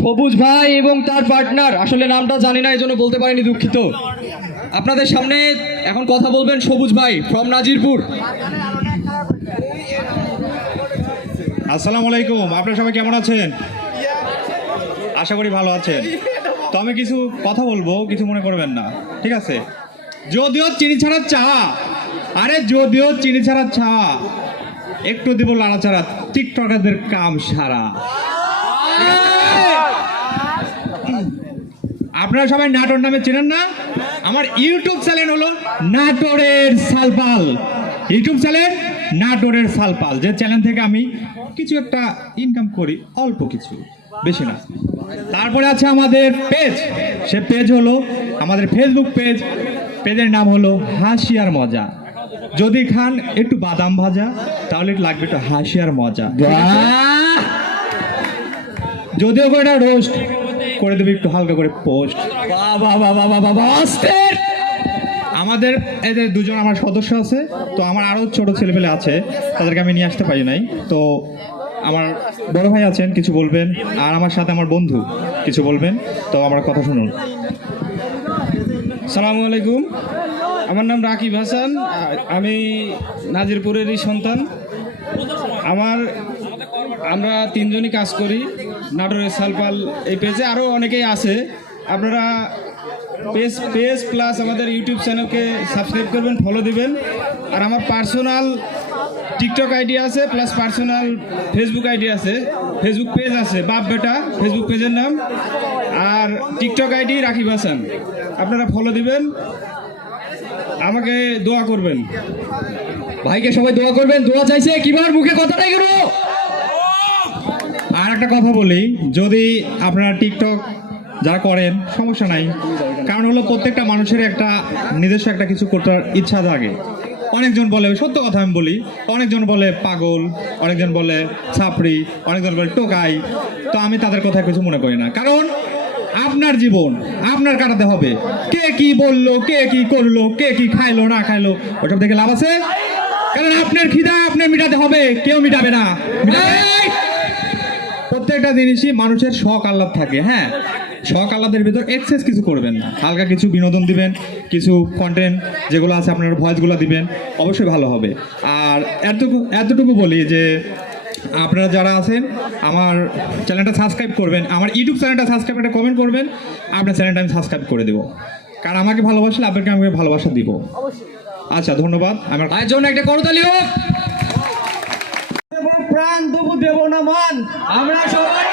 সবুজ ভাই এবং তার পার্টনার, আসলে নামটা জানি না এজন্য বলতে পারিনি, দুঃখিত। আপনাদের সামনে এখন কথা বলবেন সবুজ ভাই ফ্রম নাজিরপুর। আসসালামু আলাইকুম, আপনারা সবাই কেমন আছেন? আশা করি ভালো আছেন। তো আমি কিছু কথা বলবো, কিছু মনে করবেন না, ঠিক আছে? যদিও চিনি ছাড়া চা, যদিও চিনি ছাড়া চা, একটু দিব লাড়াচাড়া, টিকটকারদের কাম সারা। আপনারা সবাই নাটোর নামে চেনেন না? আমার ইউটিউব চ্যানেল হলো নাটোরের সালপাল। ইউটিউব চ্যানেল নাটোরের সালপাল, যে চ্যানেল থেকে আমি কিছু একটা ইনকাম করি, অল্প কিছু, বেশি না। তারপরে আছে আমাদের পেজ, সে পেজ হলো আমাদের ফেসবুক পেজ। পেজের নাম হলো হাসি আর মজা। যদি খান একটু বাদাম ভাজা, তাহলে লাগবে একটু হাসি আর মজা। যদিও এটা রোস্ট করে দেবে, একটু হালকা করে পোস্ট। আমাদের এদের দুজন আমার সদস্য আছে, তো আমার আরও ছোট ছেলেপেলে আছে, তাদেরকে আমি নিয়ে আসতে পারি নাই। তো আমার বড় ভাই আছেন, কিছু বলবেন, আর আমার সাথে আমার বন্ধু কিছু বলবেন। তো আমার কথা শুনুন। সালামু আলাইকুম, আমার নাম রাকিব হাসান, আমি নাজিরপুরেরই সন্তান। আমরা তিনজনই কাজ করি নাটোরের সালপাল এই পেজে, আরও অনেকেই আছে। আপনারা পেজ প্লাস আমাদের ইউটিউব চ্যানেলকে সাবস্ক্রাইব করবেন, ফলো দিবেন। আর আমার পার্সোনাল টিকটক আইডি আছে, প্লাস পার্সোনাল ফেসবুক আইডি আছে, ফেসবুক পেজ আছে, বাপ বেটা ফেসবুক পেজের নাম, আর টিকটক আইডি রাকিব হাসান। আপনারা ফলো দিবেন, আমাকে দোয়া করবেন। ভাইকে সবাই দোয়া করবেন, দোয়া চাইছে কিবার মুখে কথাটাই গেল। আর একটা কথা বলি, যদি আপনারা টিকটক যারা করেন সমস্যা নাই, কারণ হলো প্রত্যেকটা মানুষের একটা নিজস্ব একটা কিছু করতে ইচ্ছা থাকে। অনেকজন বলে, সত্য কথা আমি বলি, অনেকজন বলে পাগল, অনেকজন বলে ছাপড়ি, অনেকজন বলে টোকাই। তো আমি তাদের কথা কিছু মনে করি না, কারণ আপনার জীবন আপনার কাটাতে হবে। কে কি বললো, কে কি করলো, কে কি খাইলো না খাইলো, ওসব দেখে লাভ আছে? কারণ আপনার খিদা আপনার মিটাতে হবে, কেউ মিটাবে না। প্রত্যেকটা জিনিসই মানুষের শখ আহ্লাদ থাকে, হ্যাঁ, শখ আহ্লাদের ভিতর এক্সেস কিছু করবেন না, হালকা কিছু বিনোদন দিবেন, কিছু কন্টেন্ট যেগুলো আছে আপনার ভয়েসগুলো দিবেন, অবশ্যই ভালো হবে। আর এতটুকু বলি যে আপনারা যারা আছেন আমার চ্যানেলটা সাবস্ক্রাইব করবেন, আমার ইউটিউব চ্যানেলটা সাবস্ক্রাইব একটা কমেন্ট করবেন, আপনার চ্যানেলটা আমি সাবস্ক্রাইব করে দেবো, কারণ আমাকে ভালোবাসলে আপনাকে আমাকে ভালোবাসা দিব। আচ্ছা, ধন্যবাদ। আমার ভাইয়ের জন্য একটা করতালি হোক। প্রাণ তবু দেব না মান, আমরা সবাই